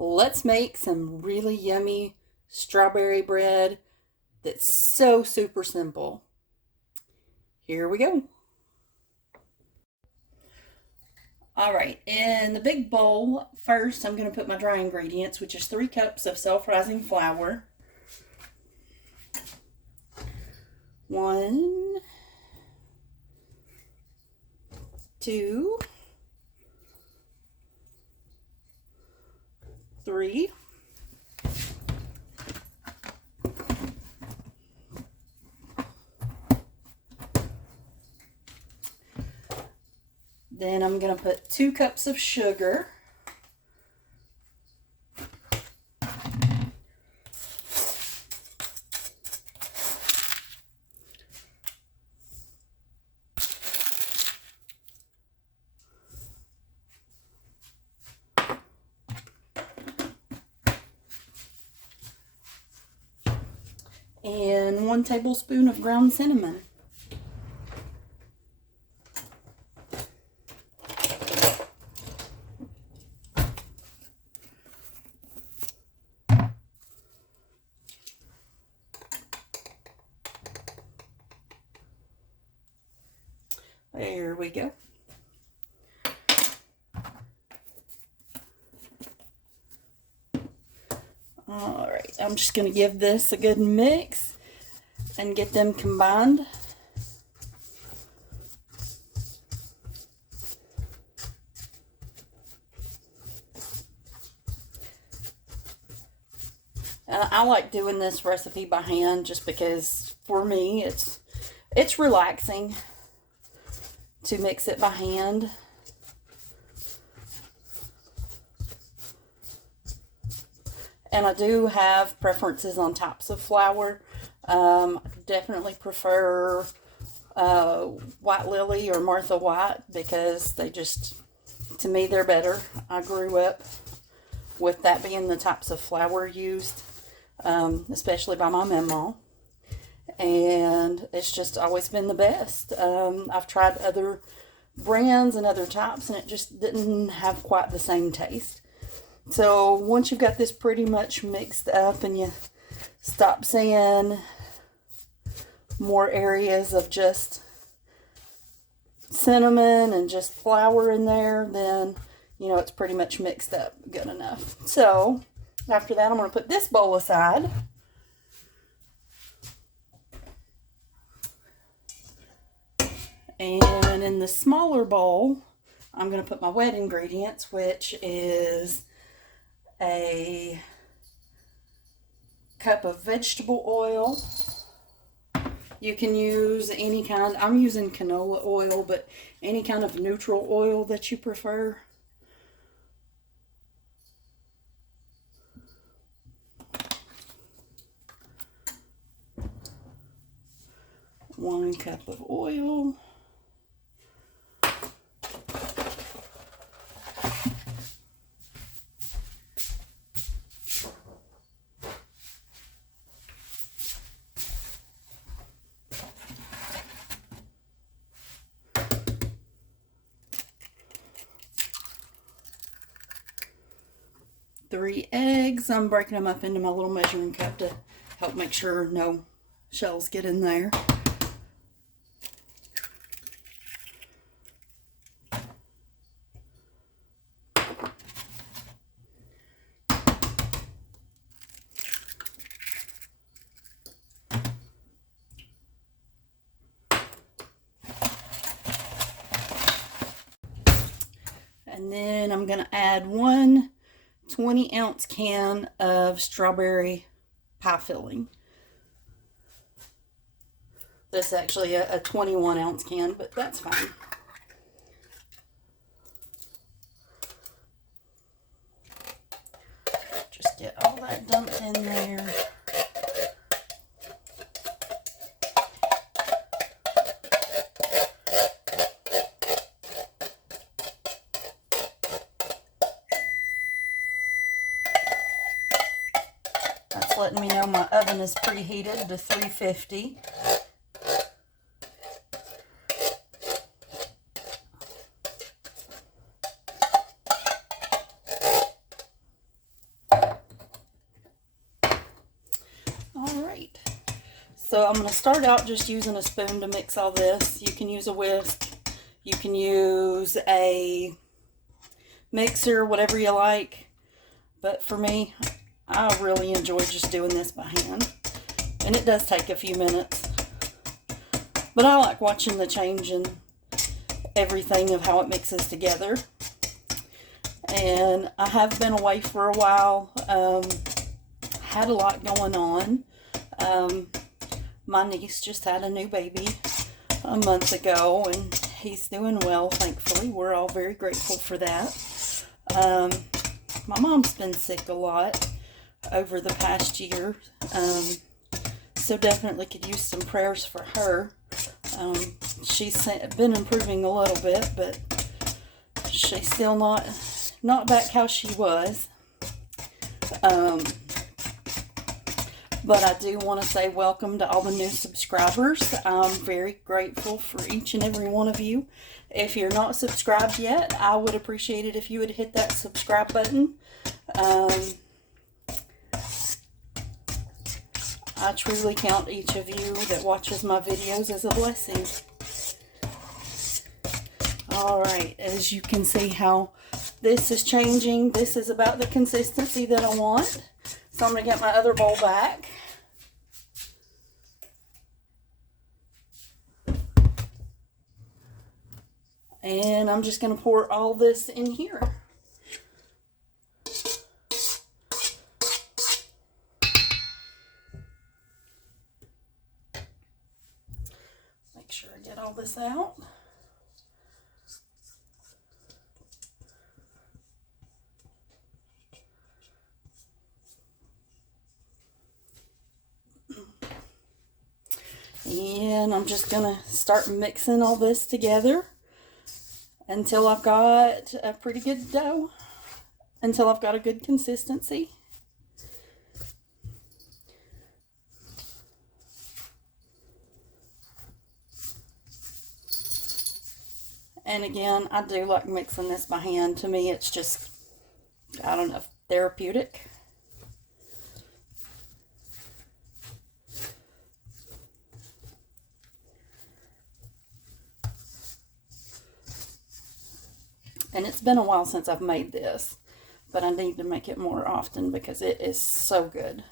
Let's make some really yummy strawberry bread that's so super simple. Here we go. All right, in the big bowl, first I'm going to put my dry ingredients, which is 3 cups of self-rising flour, 1, 2, 3, then I'm going to put 2 cups of sugar, and 1 tablespoon of ground cinnamon. There we go. All right, I'm just going to give this a good mix and get them combined. I like doing this recipe by hand just because for me it's relaxing to mix it by hand. And I do have preferences on types of flour. Definitely prefer White Lily or Martha White because they just, to me, they're better. I grew up with that being the types of flour used, especially by my mama. And it's just always been the best. I've tried other brands and other types, and it just didn't have quite the same taste. So once you've got this pretty much mixed up and you stop seeing more areas of just cinnamon and just flour in there, then you know it's pretty much mixed up good enough. So after that, I'm going to put this bowl aside. And in the smaller bowl, I'm going to put my wet ingredients, which is a cup of vegetable oil. You can use any kind, I'm using canola oil, but any kind of neutral oil that you prefer. One cup of oil. Three eggs. I'm breaking them up into my little measuring cup to help make sure no shells get in there. And then I'm going to add 1 20-ounce can of strawberry pie filling. This is actually a 21-ounce can, but that's fine. Just get all that dumped in there. That's letting me know my oven is preheated to 350. So I'm going to start out just using a spoon to mix all this. You can use a whisk. You can use a mixer, whatever you like. But for me, I really enjoy just doing this by hand. And it does take a few minutes. But I like watching the change in everything of how it mixes together. And I have been away for a while. Had a lot going on. My niece just had a new baby a month ago, and he's doing well, thankfully. We're all very grateful for that. My mom's been sick a lot over the past year, so definitely could use some prayers for her. She's been improving a little bit, but she's still not back how she was. But I do want to say welcome to all the new subscribers. I'm very grateful for each and every one of you. If you're not subscribed yet, I would appreciate it if you would hit that subscribe button. I truly count each of you that watches my videos as a blessing. Alright, as you can see how this is changing. This is about the consistency that I want. So I'm going to get my other bowl back. And I'm just going to pour all this in here. Make sure I get all this out. And I'm just going to start mixing all this together until I've got a pretty good dough, until I've got a good consistency. And again, I do like mixing this by hand. To me, it's just, I don't know, therapeutic. And it's been a while since I've made this, but I need to make it more often because it is so good.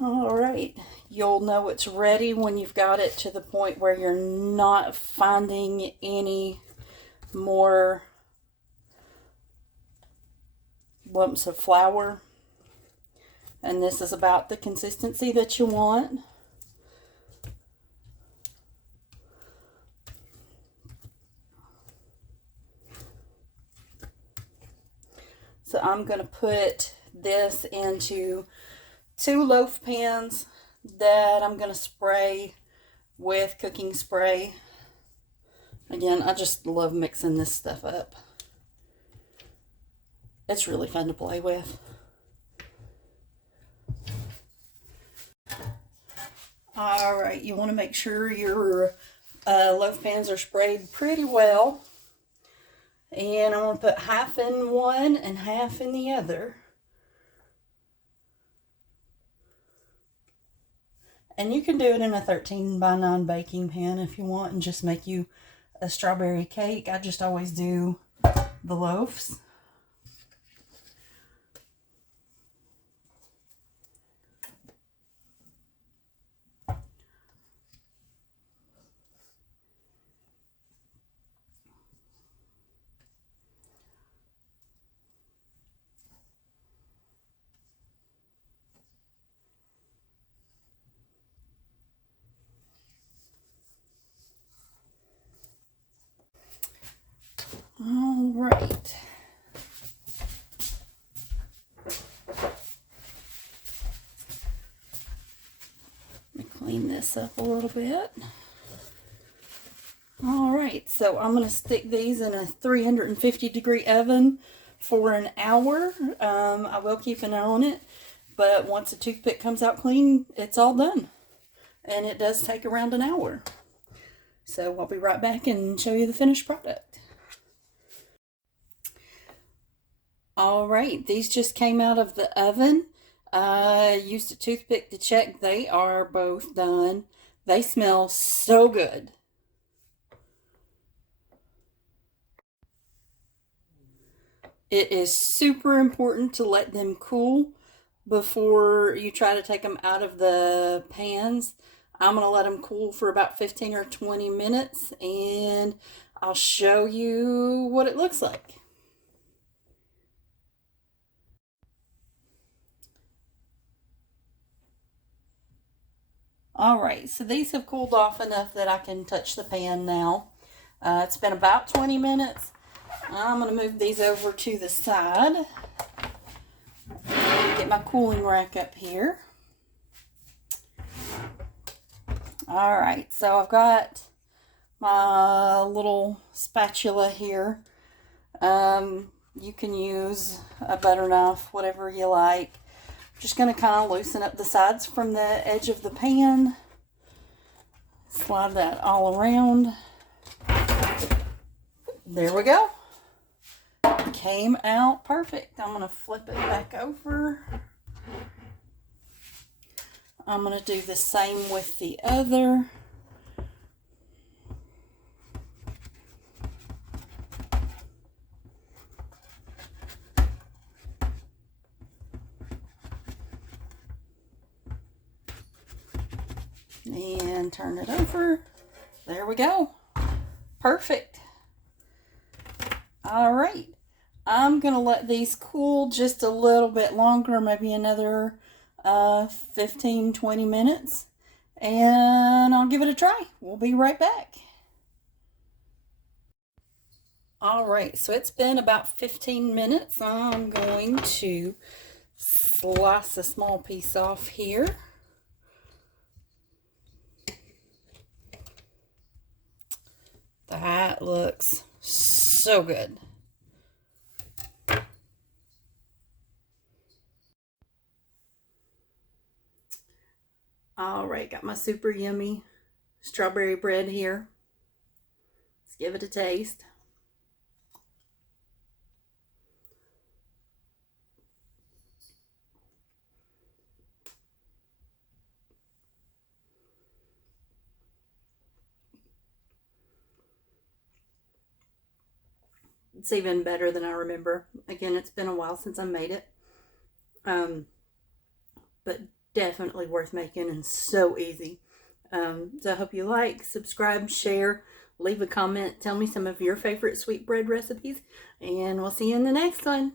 Alright, you'll know it's ready when you've got it to the point where you're not finding any more lumps of flour. And this is about the consistency that you want. So I'm going to put this into 2 loaf pans that I'm going to spray with cooking spray. Again, I just love mixing this stuff up. It's really fun to play with. Alright, you want to make sure your loaf pans are sprayed pretty well. And I'm going to put half in one and half in the other. And you can do it in a 13x9 baking pan if you want and just make you a strawberry cake. I just always do the loaves. right. Let me clean this up a little bit. All right, so I'm going to stick these in a 350-degree oven for an hour. I will keep an eye on it, but once the toothpick comes out clean, it's all done. And it does take around an hour. So I'll be right back and show you the finished product. All right, these just came out of the oven. I used a toothpick to check. They are both done. They smell so good. It is super important to let them cool before you try to take them out of the pans. I'm going to let them cool for about 15 or 20 minutes and I'll show you what it looks like. Alright, so these have cooled off enough that I can touch the pan now. It's been about 20 minutes. I'm going to move these over to the side. Get my cooling rack up here. Alright, so I've got my little spatula here. You can use a butter knife, whatever you like. Just going to kind of loosen up the sides from the edge of the pan. Slide that all around. There we go. Came out perfect. I'm going to flip it back over. I'm going to do the same with the other. And turn it over. There we go. Perfect. All right. I'm going to let these cool just a little bit longer, maybe another 15-20 minutes, and I'll give it a try. We'll be right back. All right, so it's been about 15 minutes. I'm going to slice a small piece off here. That looks so good. All right, got my super yummy strawberry bread here. Let's give it a taste. It's even better than I remember. Again, it's been a while since I made it. But definitely worth making and so easy. So I hope you like, subscribe, share, leave a comment, tell me some of your favorite sweetbread recipes, and we'll see you in the next one.